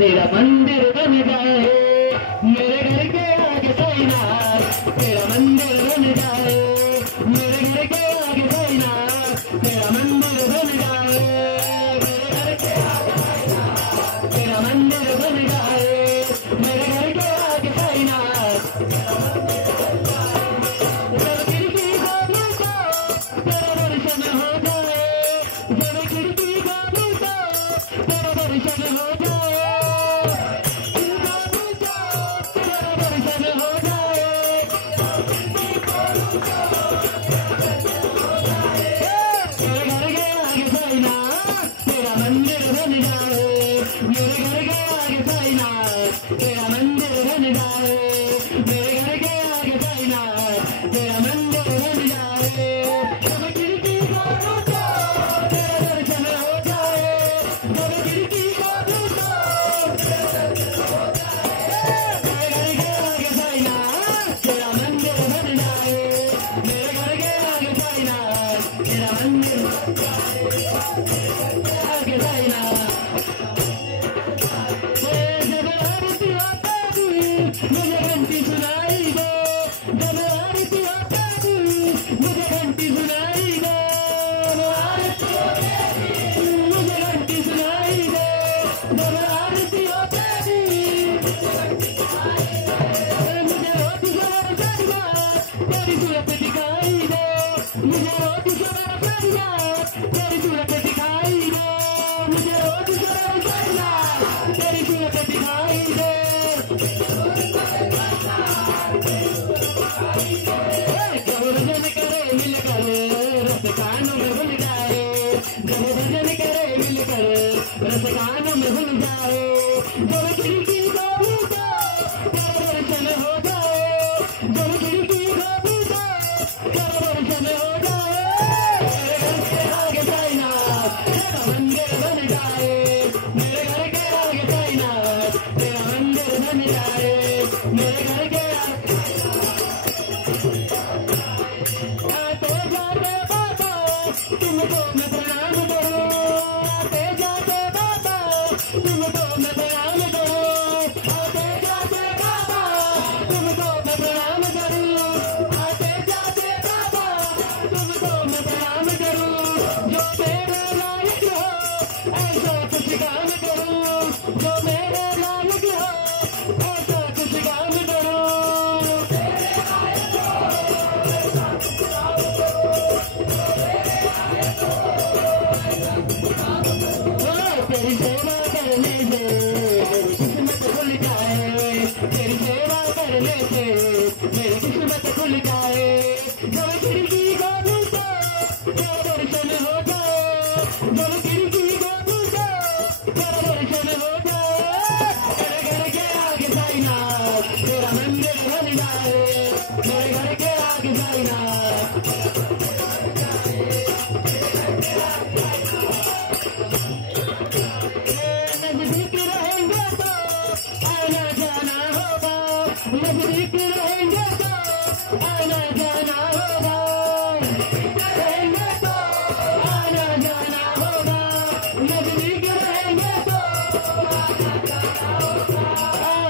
तेरा मंदिर बन जाए मेरे घर के आगे साईनाथ, तेरा मंदिर बन जाए मेरे घर के आगे साईनाथ, तेरा मंदिर बन जाए मेरे घर के आगे साईनाथ, तेरा मंदिर बन जाए मेरे घर के आगे साईनाथ, तेरा मंदिर बन जाए। जब खिड़की खोलूं तो तेरा दर्शन हो जाए, जब खिड़की खोलूं तो तेरा दर्शन हो जाए, तेरा मंदिर बन जाए मेरे घर के आगे साईनाथ, तेरा मंदिर बन जाए मेरे घर के आगे साईनाथ, तेरा मंदिर बन जाए। जब खिड़की खोलूं तो तेरा दर्शन हो जाए, जब खिड़की खोलूं तो तेरा दर्शन हो जाए, मेरे घर के आगे साईनाथ, तेरा मंदिर बन जाए मेरे घर के आगे साईनाथ, तेरा मंदिर बन जाए आगे साईनाथ। जब आरती हो तेरी मुझे घंटी सुनाई दे, जब आरती हो तेरी मुझे घंटी सुनाई दे, जब आरती हो तेरी मुझे घंटी सुनाई दे, जब आरती हो तेरी मुझे घंटी सुनाई दे, मुझे रोज सवेरे फरियाद तेरी सूरत दिखाई दे, मुझे रोज सवेरे फरियाद तेरी सूरत दिखाई दे, मुझे रोज सवेरे फरियाद तेरी सूरत दिखाई दे। जब भजन करे मिलकर रस कानों में भूल जाए, जब भजन करे मिलकर रस कानों में भूल जाए, जब खिड़की खोलूं तो तेरा दर्शन हो जाए, जब खिड़की खोलूं तो तेरा दर्शन हो जाए, मेरे घर के आगे साईनाथ, तेरा मंदिर बन जाए मेरे घर के आगे साईनाथ, तेरा मंदिर बन जाए मेरे घर के आगे। आते जाते बाबा तुमको मैं प्रणाम करूं, आते जाते बाबा तुमको मैं प्रणाम करूं, आते जाते बाबा तुमको मैं प्रणाम करूं, आते जाते बाबा तुमको मैं प्रणाम करूं, जो मेरे लायक हो ऐसा कुछ काम करूं, जो मेरे लायक हो ऐसा कुछ काम करूं, तेरी सेवा करने से मेरी किस्मत खुल जाए, तेरी सेवा करने से मेरी किस्मत खुल जाए, जब खिड़की खोलूं तो तेरा दर्शन हो जाए, जब खिड़की खोलूं तो तेरा दर्शन हो जाए, मेरे घर के आगे साईनाथ, तेरा मंदिर बन जाए मेरे घर के आगे साईनाथ। नजदीक रहेंगे तो आना जाना होगा, नजदीक रहेंगे तो आना जाना होगा, रहेंगे तो आना जाना होगा, नजदीक रहेंगे तो आना जाना होगा,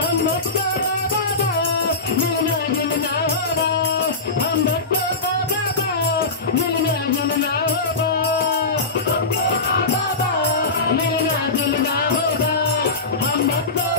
हम बच्चों का बाबा मिलना जुलना होगा, हम बच्चों का बाबा मिलना जुलना होगा, बाबा मिलना जुलना होगा, हम बच्चों